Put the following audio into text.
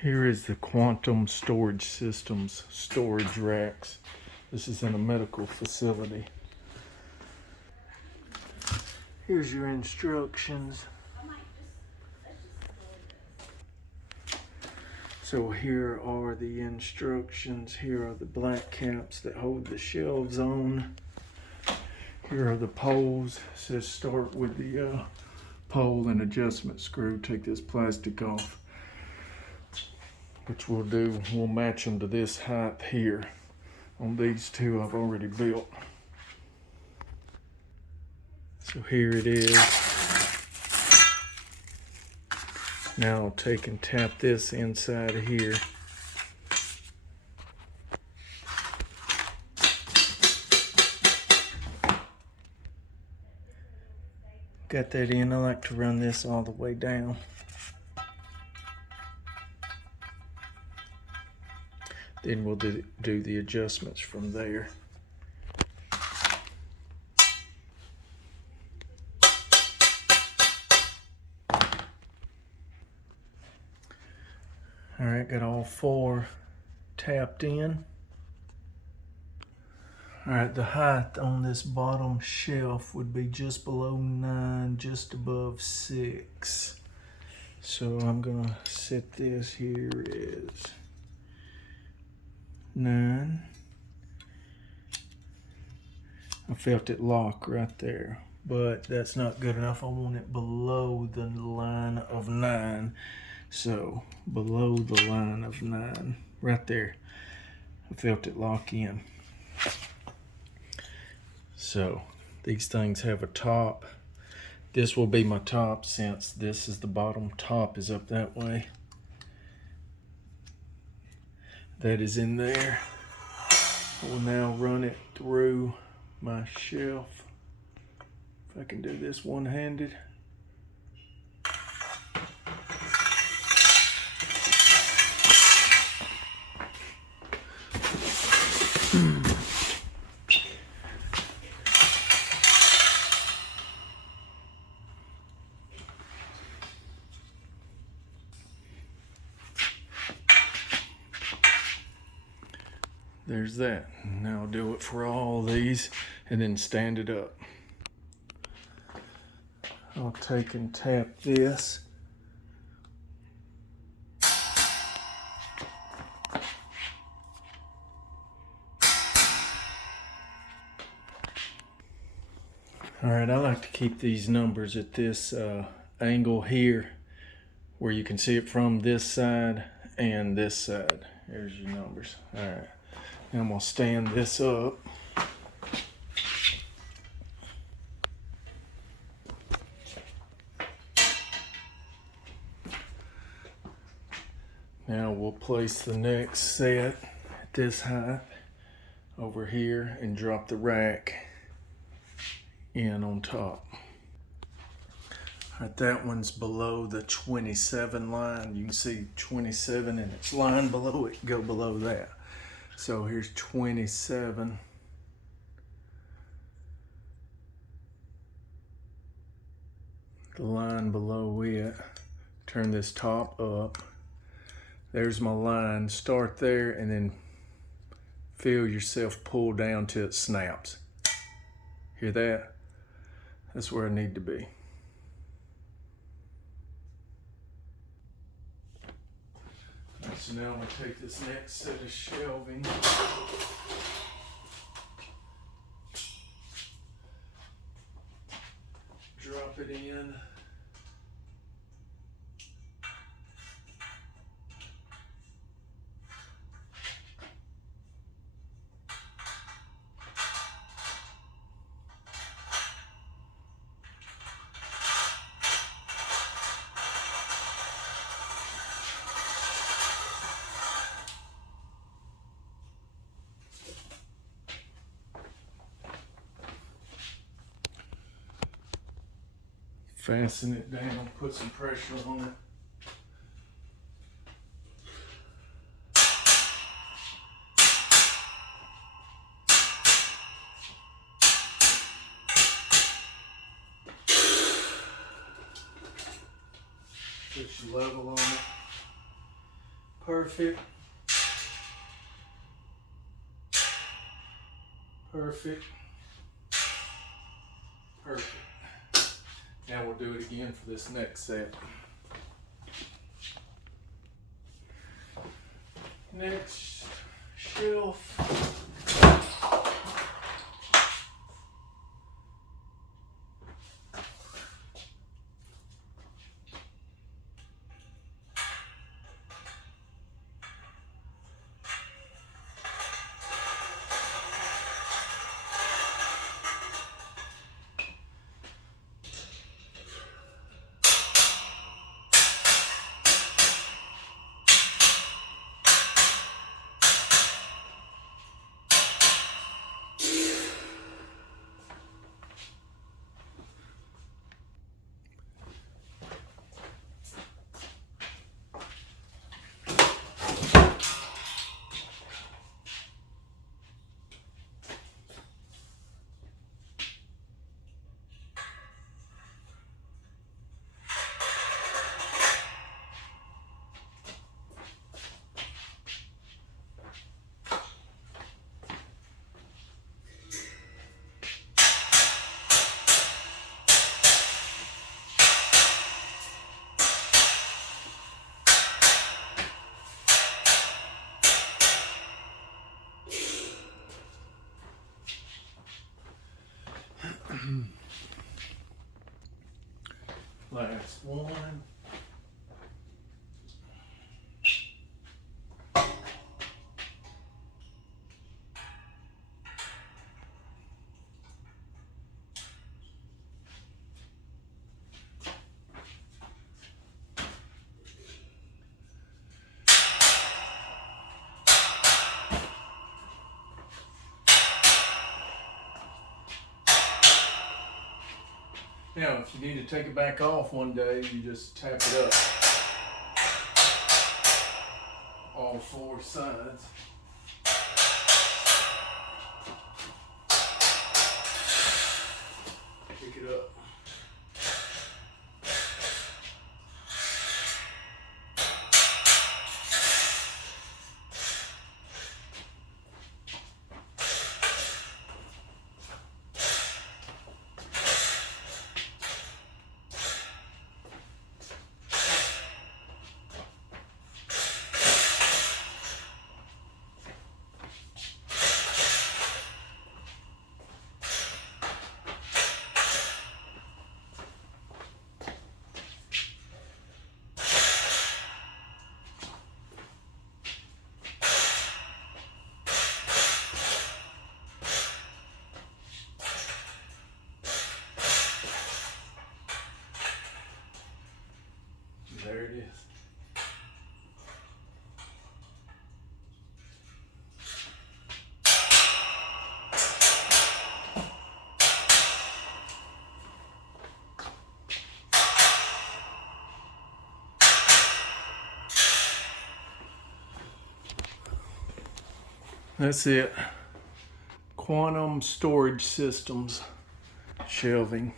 Here is the quantum storage systems storage racks. This is in a medical facility. Here's your instructions. So here are the instructions. Here are the black caps that hold the shelves on. Here are the poles. It says start with the pole and adjustment screw. Take this plastic off, which we'll do. We'll match them to this height here. On these two I've already built. So here it is. Now I'll take and tap this inside of here. Got that in. I like to run this all the way down. Then we'll do the adjustments from there. All right, got all four tapped in. All right, the height on this bottom shelf would be just below 9, just above 6. So I'm gonna set this here as 9. I felt it lock right there, but that's not good enough. I want it below the line of 9. So below the line of 9, right there. I felt it lock in. So these things have a top. This will be my top since this is the bottom. Top is up that way. That is in there. I will now run it through my shelf. If I can do this one-handed. There's that. Now I'll do it for all these and then stand it up. I'll take and tap this. All right, I like to keep these numbers at this angle here where you can see it from this side and this side. There's your numbers. All right. And I'm gonna stand this up. Now we'll place the next set at this height over here and drop the rack in on top. All right, that one's below the 27 line. You can see 27 and its line below it, go below that. So here's 27. The line below it. Turn this top up. There's my line. Start there and then feel yourself pull down till it snaps. Hear that? That's where I need to be. So now I'm going to take this next set of shelving. Drop it in. Fasten it down, put some pressure on it. Put your level on it. Perfect. Perfect. Perfect. Now we'll do it again for this next set. Next shelf. Last one. Now, if you need to take it back off one day, you just tap it up. All four sides. Pick it up. There it is. That's it. Quantum storage systems shelving.